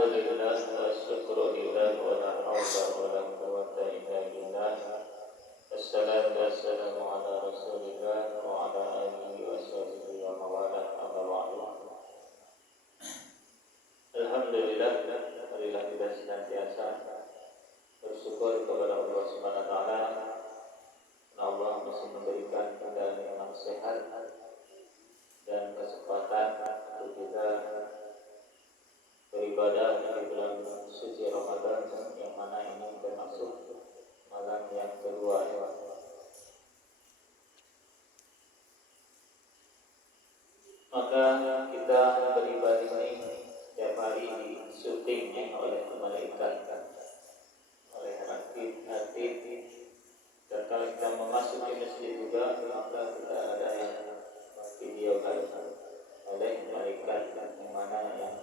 Alhamdulillah wa syukrulillah wa la hawla wa la quwwata illa billah. Wassalatu wassalamu ala Rasulillah wa ala alihi wa sahbihi wa mawalah amma ba'du. Alhamdulillah, marilah kita senantiasa bersyukur kepada Allah Subhanahu wa taala. Allah masih memberikan kita nikmat sehat dan kesempatan untuk kita beribadah di bulan suci Ramadan, yang mana ini termasuk malam yang kedua. Maka kita beribadah ini setiap hari disyuting oleh malaikat, oleh hatib. Dan kalau kita memasuki masjid juga, maka kita ada yang videokan oleh malaikat yang mana yang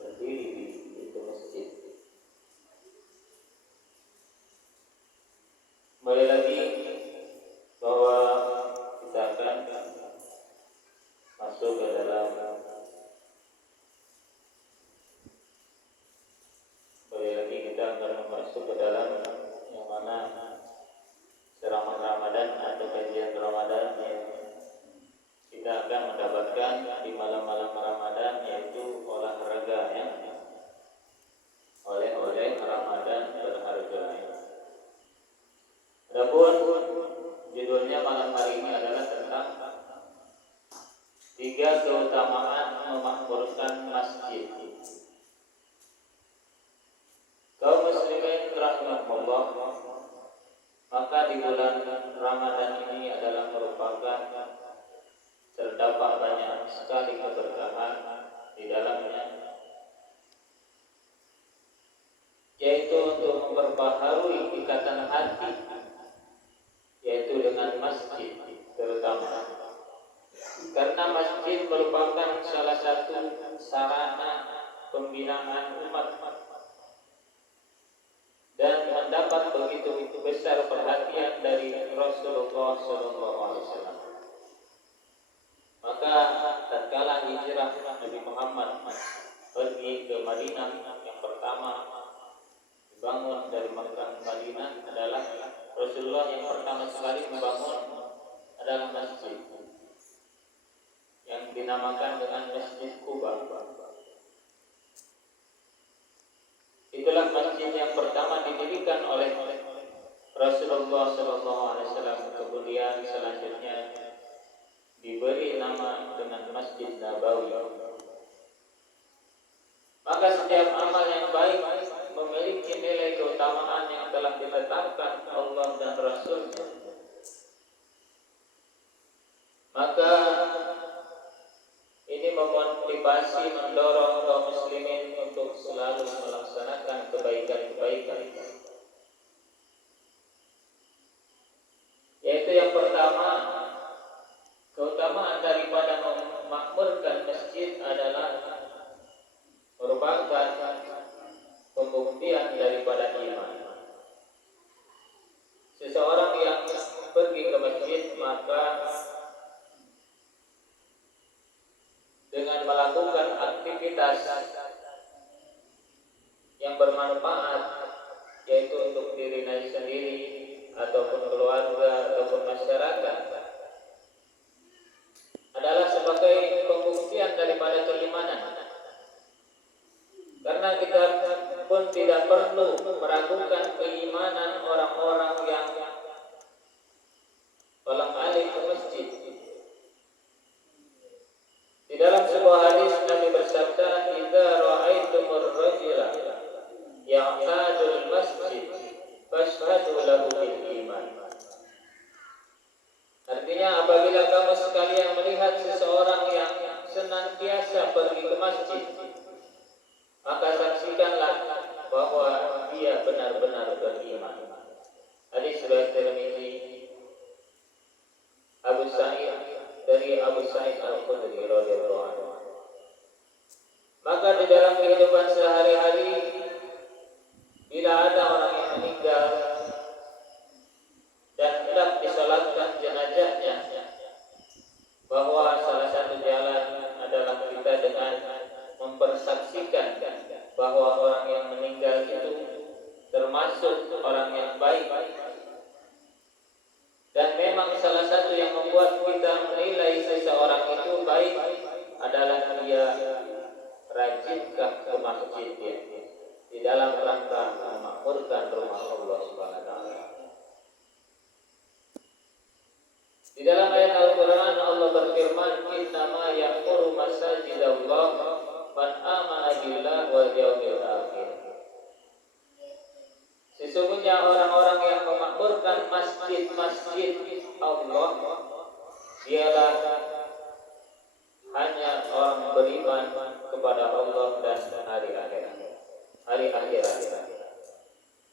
berdiri di itu masjid. Kembali lagi bahwa kita akan masuk ke dalam yang mana ceramah Ramadan atau kajian Ramadan yang kita akan mendapatkan di malam-malam Ramadan, yaitu olahraga oleh-oleh Ramadan berharga. Adapun judulnya malam hari ini adalah tentang 3 keutamaan memakmurkan masjid. Kaum muslimin rahimahullah, maka di bulan Ramadan ini adalah merupakan terdapat banyak sekali keberkahan di dalamnya, yaitu untuk memperbaharui ikatan hati, yaitu dengan masjid terutama, karena masjid merupakan salah satu sarana pembinaan umat dan mendapat begitu besar perhatian dari Rasulullah SAW. Maka tatkala hijrah Nabi Muhammad pergi ke Madinah, yang pertama dibangun dari Makkah ke Madinah adalah Rasulullah yang pertama sekali membangun adalah masjid yang dinamakan dengan Masjid Quba. Itulah masjid yang pertama didirikan oleh Rasulullah SAW. Kemudian selanjutnya diberi nama dengan Masjid Nabawi. Maka setiap amal yang baik memiliki nilai keutamaan yang telah ditetapkan Allah dan Rasulnya. Maka ini memotivasi, mendorong kaum muslimin untuk selalu melaksanakan kebaikan-kebaikan. Yaitu yang pertama, keutamaan daripada memakmurkan masjid adalah merupakan pembuktian daripada iman. Seseorang yang pergi ke masjid, maka dengan melakukan aktivitas yang bermanfaat, yaitu untuk dirinya sendiri ataupun keluarga ataupun masyarakat, adalah sebagai pembuktian daripada keimanan. Karena kita pun tidak perlu meragukan keimanan orang-orang yang bolak-balik ke masjid. Di dalam sebuah hadis Nabi bersabda, "Idza ra'aitumur rajula ya'tadul masjid fashhadu lahu bil iman." Artinya, apabila kamu sekalian melihat seseorang yang senantiasa pergi ke masjid, maka saksikanlah bahwa dia benar-benar beriman. Hadis riwayat bahwa orang yang meninggal itu termasuk orang yang baik, dan memang salah satu yang membuat kita menilai seseorang itu baik adalah dia rajinkah ke masjid di dalam rangka memakmurkan rumah Allah Subhanahu wa taala. Di dalam ayat Al-Qur'an Allah berfirman, "Innama ya'muru masajidallah man amana billah wal yawmil akhir." Sesungguhnya orang-orang yang memakmurkan masjid-masjid Allah dialah hanya orang beriman kepada Allah dan hari akhirat.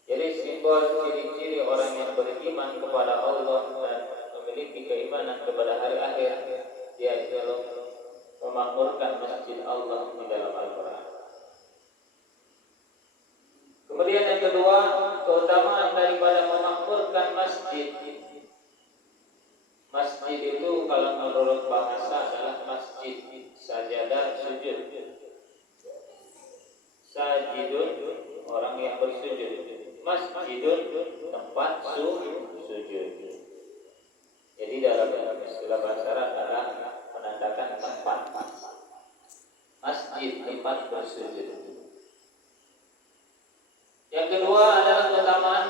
Jadi simbol ciri-ciri orang yang beriman kepada Allah dan memiliki keimanan kepada hari akhir, dia adalah memakmurkan masjid Allah di dalam Al-Quran. Kemudian yang kedua, keutamaan daripada memakmurkan masjid. Masjid itu kalau menurut bahasa adalah masjid sajadah sujud. Sajidun orang yang bersujud. Masjidun tempat sujud. Jadi dalam istilah bahasa Arab adalah menandakan tempat. Masjid tempat bersujud. Yang kedua adalah keutamaan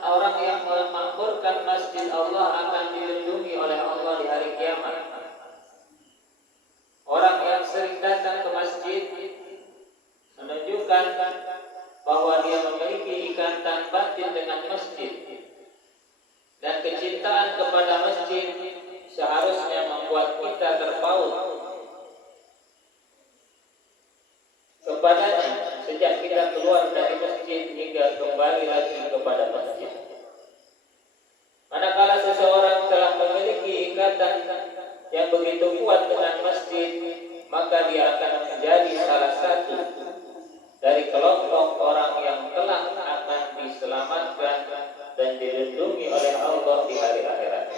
orang yang memakmurkan masjid Allah akan dilindungi oleh Allah di hari kiamat. Orang yang sering datang ke masjid menunjukkan bahwa dia memiliki ikatan batin dengan masjid, dan kecintaan kepada masjid seharusnya membuat kita terpaut kepadanya sejak kita keluar dari masjid hingga kembali lagi kepada masjid. Manakala seseorang telah memiliki ikatan yang begitu kuat dengan masjid, maka dia akan menjadi salah satu dari kelompok orang yang telah akan diselamatkan dan dilindungi oleh Allah di hari akhirat.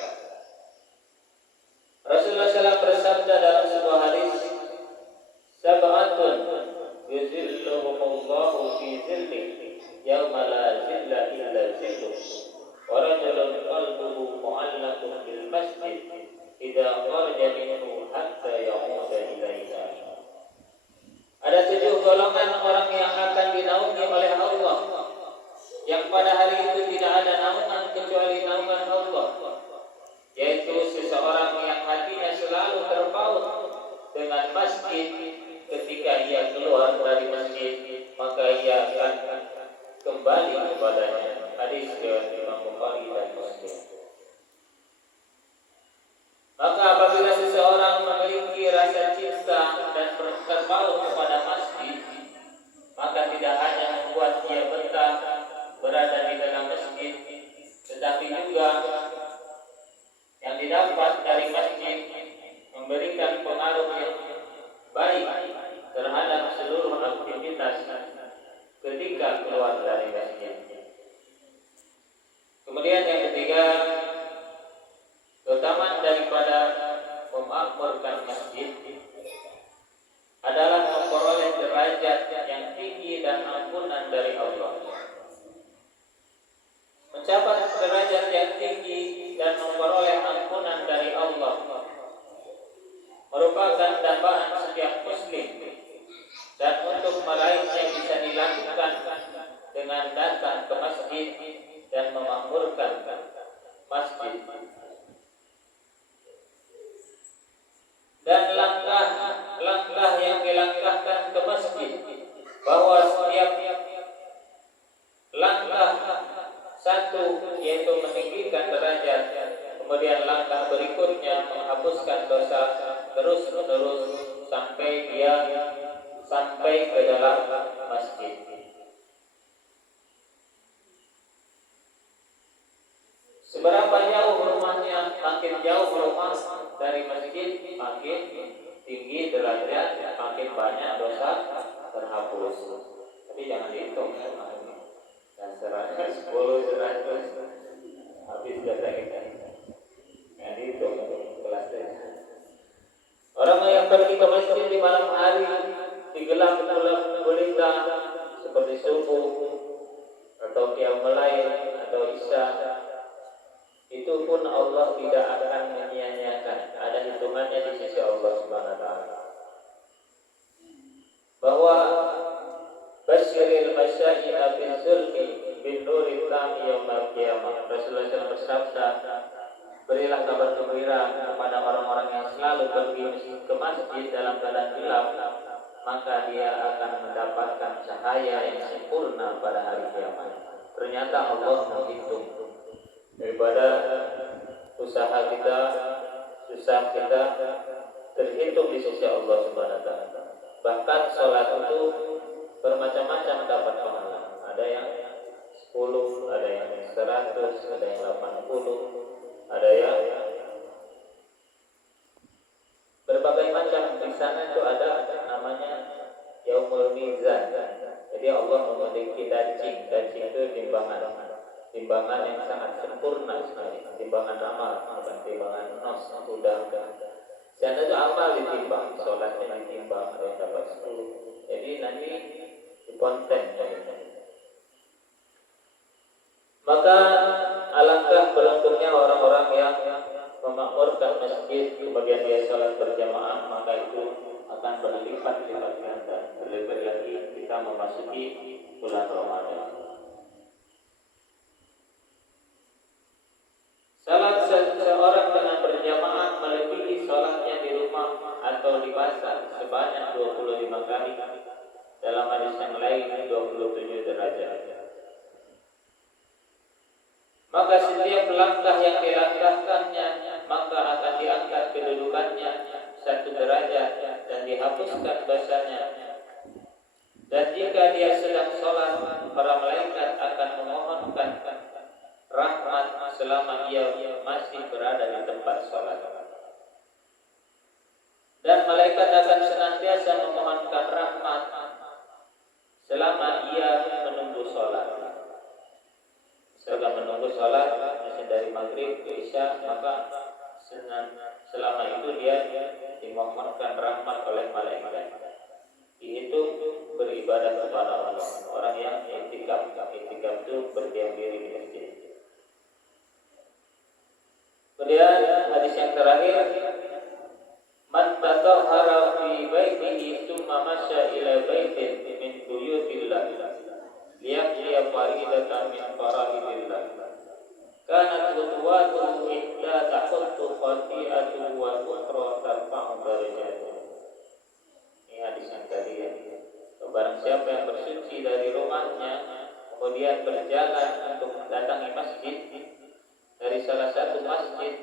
Rasulullah SAW bersabda dalam sebuah hadis, "Sab'atun yuzilluhumullahu fi zillihi yawma la zilla illa zilluh, wa rajulun qalbuhu mu'allaqun bil masjid idza kharaja minhu hatta ya'uda ilaiha." Ada 7 golongan orang yang akan dinaungi oleh Allah, yang pada hari itu tidak ada naungan kecuali naungan Allah, yaitu seseorang yang hatinya selalu terpaut dengan masjid. Ketika ia keluar dari masjid, maka ia akan kembali kepadanya. Hadis riwayat Imam Bukhari dan Muslim. Maka apabila seseorang memiliki rasa cinta dan terpaut kepada masjid, maka tidak hanya membuat dia betah berada di dalam masjid, tetapi juga yang didapat dari masjid memberikan pengaruh yang baik terhadap seluruh aktivitas ketika keluar dari masjid. Kemudian yang ketiga, keutamaan daripada memakmurkan masjid adalah memperoleh derajat yang tinggi dan ampunan dari Allah. Mencapai derajat yang tinggi dan memperoleh ampunan dari Allah merupakan dambaan setiap muslim, dan untuk meraihnya bisa dilakukan dengan datang ke masjid dan memakmurkan masjid. Dan langkah yang dilangkahkan ke masjid, bahwa setiap langkah satu yaitu meninggikan derajat, kemudian langkah berikutnya menghapuskan dosa terus menerus sampai dia sampai ke dalam masjid. Seberapa jauh rumahnya, makin jauh rumah dari masjid, makin tinggi derajat, makin banyak dosa terhapus. Tapi jangan dihitung dan 100, 10, 100 habis dosa kita. Jangan dihitung kelasnya. Orang yang pergi ke masjid di malam hari, di gelap gulita, Allah tidak akan menyia-nyiakan, ada hitungannya di sisi Allah Subhanahu wa taala. Bahwa basyiril masyayikha bil zulmi bin nuri tami yaumil qiyamah. Rasulullah SAW bersabda, berilah kabar gembira kepada orang-orang yang selalu pergi ke masjid dalam keadaan gelap, maka dia akan mendapatkan cahaya yang sempurna pada hari kiamat. Ternyata Allah menghitung daripada usaha kita, susah kita terhitung di sisi Allah Subhanahu wa taala. Bahkan sholat itu bermacam-macam dapat pahala. Ada yang 10, ada yang 100, ada yang 80, ada yang berbagai macam. Di sana itu ada namanya Yaumul Mizan. Jadi Allah memiliki dajing. Dajing itu timbangan yang sangat sempurna sekali. Timbangan amal, bukan timbangan nos, udah. Di sana itu amal ditimbang, sholatnya ditimbang, ada yang dapat 10. Jadi nanti konten. Maka alangkah beruntungnya orang-orang yang memakmurkan masjid, kemudian dia salat berjamaah, maka itu akan berlipat-lipat ganda. Terlebih lagi kita memasuki bulan Ramadan. Salat seseorang dengan berjamaah melebihi salatnya di rumah atau di pasar sebanyak 25 kali. Dalam hadis yang lain 27 derajat. Maka setiap langkah yang dilangkahkannya maka akan diangkat kedudukannya 1 derajat dan dihapuskan dosanya. Dan jika dia sedang sholat, para malaikat akan memohonkan rahmat selama ia masih berada di tempat sholat. Dan malaikat akan senantiasa memohonkan rahmat selama ia menunggu sholat. Sedang menunggu sholat, misalnya dari maghrib ke isya, maka selama itu dia dimohonkan rahmat oleh malaikat. Dihitung beribadah kepada Allah. Orang yang i'tikaf itu berdiam diri di masjid. Kemudian hadis yang terakhir, man tatahhara fi baitihi tsumma masya ila baitin min buyutillah liyaqdiya faridatan min faraidillah kanat khutwatuhu ihda tahuttu khati'atuhu wa ukhra tarfa'u darajatuhu. Ini hadis yang tadi ya. Barang siapa yang bersuci dari rumahnya kemudian berjalan untuk mendatangi masjid, dari salah satu masjid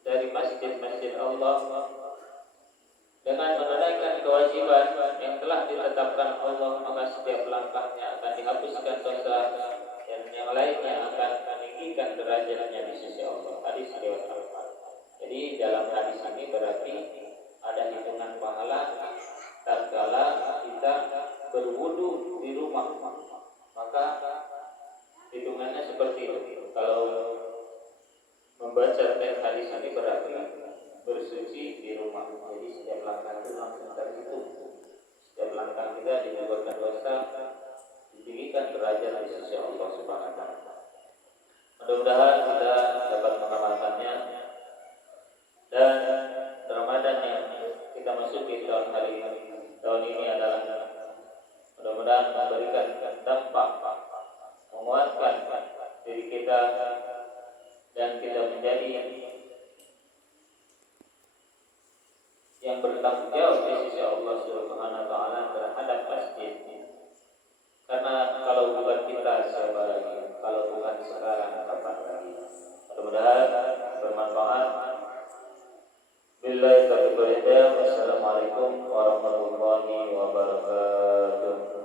dari masjid-masjid Allah, dengan menunaikan kewajiban yang telah ditetapkan Allah, maka setiap langkahnya akan dihapuskan dosa dan yang lainnya akan meninggikan derajatnya di sisi Allah. Hadis riwayat Al-Bukhari. Jadi dalam hadis ini berarti ada hitungan pahala tatkala kita berwudu di rumah. Maka hitungannya seperti itu. Kalau membaca teks hadis ini berarti bersuci di rumah. Jadi setiap langkah itu langsung terhitung. Setiap langkah kita dinyatakan dosa, ditinggikan derajat di sisi Allah Subhanahu wa taala. Mudah-mudahan kita dapat mengamalkannya dan Ramadan yang kita masuki tahun ini adalah mudah-mudahan memberikan dampak, menguatkan diri kita dan kita menjadi yang bertanggung jawab di sisi Allah Subhanahu wa taala terhadap masjid. Karena kalau bukan kita siapa lagi? Kalau bukan sekarang kapan lagi? Mudah-mudahan bermanfaat. Billahi taufiq wal hidayah. Wassalamualaikum warahmatullahi wabarakatuh.